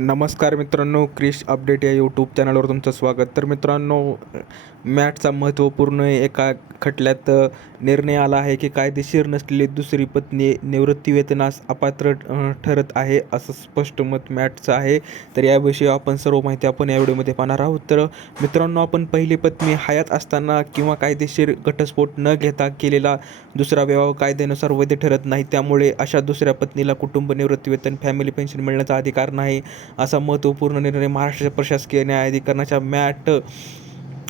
नमस्कार मित्रांनो, क्रिश अपडेट या यूट्यूब चॅनलवर तुमचं स्वागत. तर मित्रांनो, मॅटचा महत्त्वपूर्ण एका खटल्यात निर्णय आला आहे की कायदेशीर नसलेली दुसरी पत्नी निवृत्तीवेतनास अपात्र ठरत आहे, असं स्पष्ट मत मॅटचं आहे. तर याविषयी आपण सर्व माहिती आपण या व्हिडिओमध्ये पाहणार आहोत. तर मित्रांनो, आपण पहिली पत्नी हयात असताना किंवा कायदेशीर घटस्फोट न घेता केलेला दुसरा विवाह कायद्यानुसार वैध ठरत नाही. त्यामुळे अशा दुसऱ्या पत्नीला कुटुंब निवृत्तीवेतन, फॅमिली पेन्शन मिळण्याचा अधिकार नाही, असा महत्त्वपूर्ण निर्णय महाराष्ट्र प्रशासकीय न्यायाधिकरणाच्या मॅट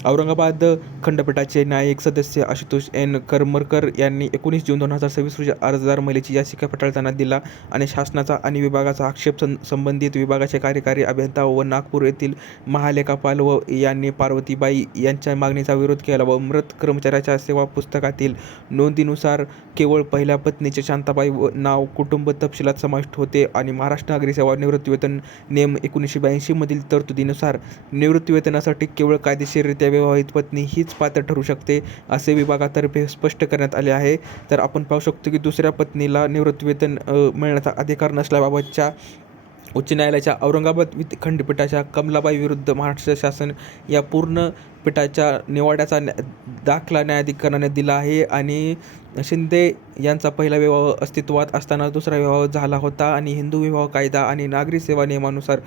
औरंगाबाद खंडपीठाचे न्यायिक सदस्य आशुतोष एन करमरकर यांनी 19 जून 2026 रोजी अर्जदार महिलेची याचिका फेटाळताना दिला आणि शासनाचा आणि विभागाचा आक्षेप संबंधित विभागाचे कार्यकारी अभियंता व नागपूर येथील महालेखापाल व यांनी पार्वतीबाई यांच्या मागणीचा विरोध केला व मृत कर्मचाऱ्याच्या सेवा पुस्तकातील नोंदीनुसार केवळ पहिल्या पत्नीचे शांताबाई व नाव कुटुंब तपशिलात समाविष्ट होते आणि महाराष्ट्र नागरी सेवा निवृत्तीवेतन नियम 1982 मधील तरतुदीनुसार निवृत्तीवेतनासाठी केवळ कायदेशीररित्या विवाहित पत्नी हीच पात्र ठरू शकते, असे विभागातर्फे स्पष्ट करण्यात आले आहे. तर आपण पाहू शकतो की दुसऱ्या पत्नीला निवृत्तीवेतन मिळण्याचा अधिकार नसल्याबाबतच्या उच्च न्यायालयाच्या औरंगाबाद खंडपीठाच्या कमलाबाई विरुद्ध महाराष्ट्र शासन या पूर्ण पीठाच्या निवाड्याचा दाखला न्यायाधिकरणाने दिला आहे. आणि शिंदे यांचा पहिला विवाह अस्तित्वात असताना दुसरा विवाह झाला होता आणि हिंदू विवाह कायदा आणि नागरी सेवा नियमानुसार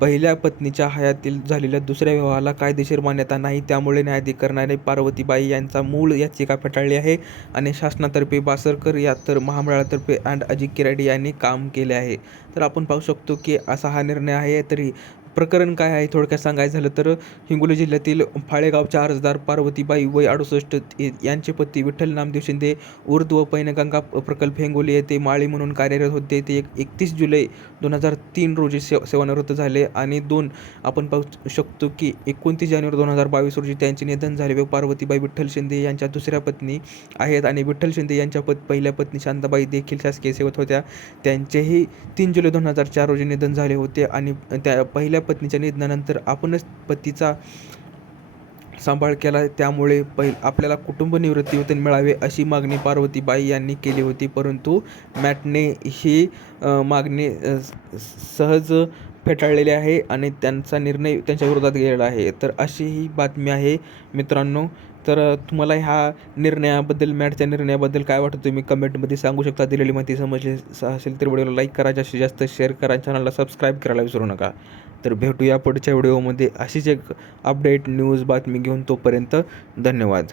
पहिल्या पत्नीच्या हयातीत झालेल्या दुसऱ्या विवाहाला कायदेशीर मान्यता नाही. त्यामुळे न्यायाधिकरणाने पार्वतीबाई यांचा मूळ याचिका फेटाळली आहे आणि शासनातर्फे बासरकर या तर महामंडळातर्फे अजित किराडी यांनी काम केले आहे. तर आपण पाहू शकतो की असा हा निर्णय आहे. तरी प्रकरण काय आहे थोडक्यात सांगायचं झालं तर हिंगोली जिल्ह्यातील फाळेगावच्या अर्जदार पार्वतीबाई वय 68 यांचे पती विठ्ठल नामदेव शिंदे ऊर्ध्व पैनगंगा प्रकल्प हिंगोली येथे माळी म्हणून कार्यरत होते. ते 31 जुलै 2003 रोजी सेवानिवृत्त झाले आणि आपण पाहू शकतो की 29 जानेवारी 2022 रोजी त्यांचे निधन झाले व पार्वतीबाई विठ्ठल शिंदे यांच्या दुसऱ्या पत्नी आहेत आणि विठ्ठल शिंदे यांच्या पहिल्या पत्नी शांताबाई देखील शासकीय सेवेत होत्या. त्यांचेही 3 जुलै 2004 रोजी निधन झाले होते आणि त्या पहिल्या पत्नीच्या निधनानंतर आपणच पतीचा सांभाळ केला. त्यामुळे आपल्याला कुटुंब निवृत्तीवेतन मिळावे अशी मागणी पार्वतीबाई यांनी केली होती, परंतु मॅटने ही मागणी सहज फेटाळलेली आहे आणि त्यांचा निर्णय त्यांच्या विरोधात गेलेला आहे. तर अशी ही बातमी आहे मित्रांनो. तर तुम्हाला ह्या निर्णयाबद्दल, मॅटच्या निर्णयाबद्दल काय वाटतं तुम्ही कमेंटमध्ये सांगू शकता. दिलेली माहिती समजली असेल तर व्हिडिओला लाईक करा, जास्तीत जास्त शेअर करा, चॅनलला सबस्क्राईब करायला विसरू नका. तर भेटूया पुढच्या व्हिडिओमध्ये अशीच एक अपडेट न्यूज बातमी घेऊन. तोपर्यंत धन्यवाद.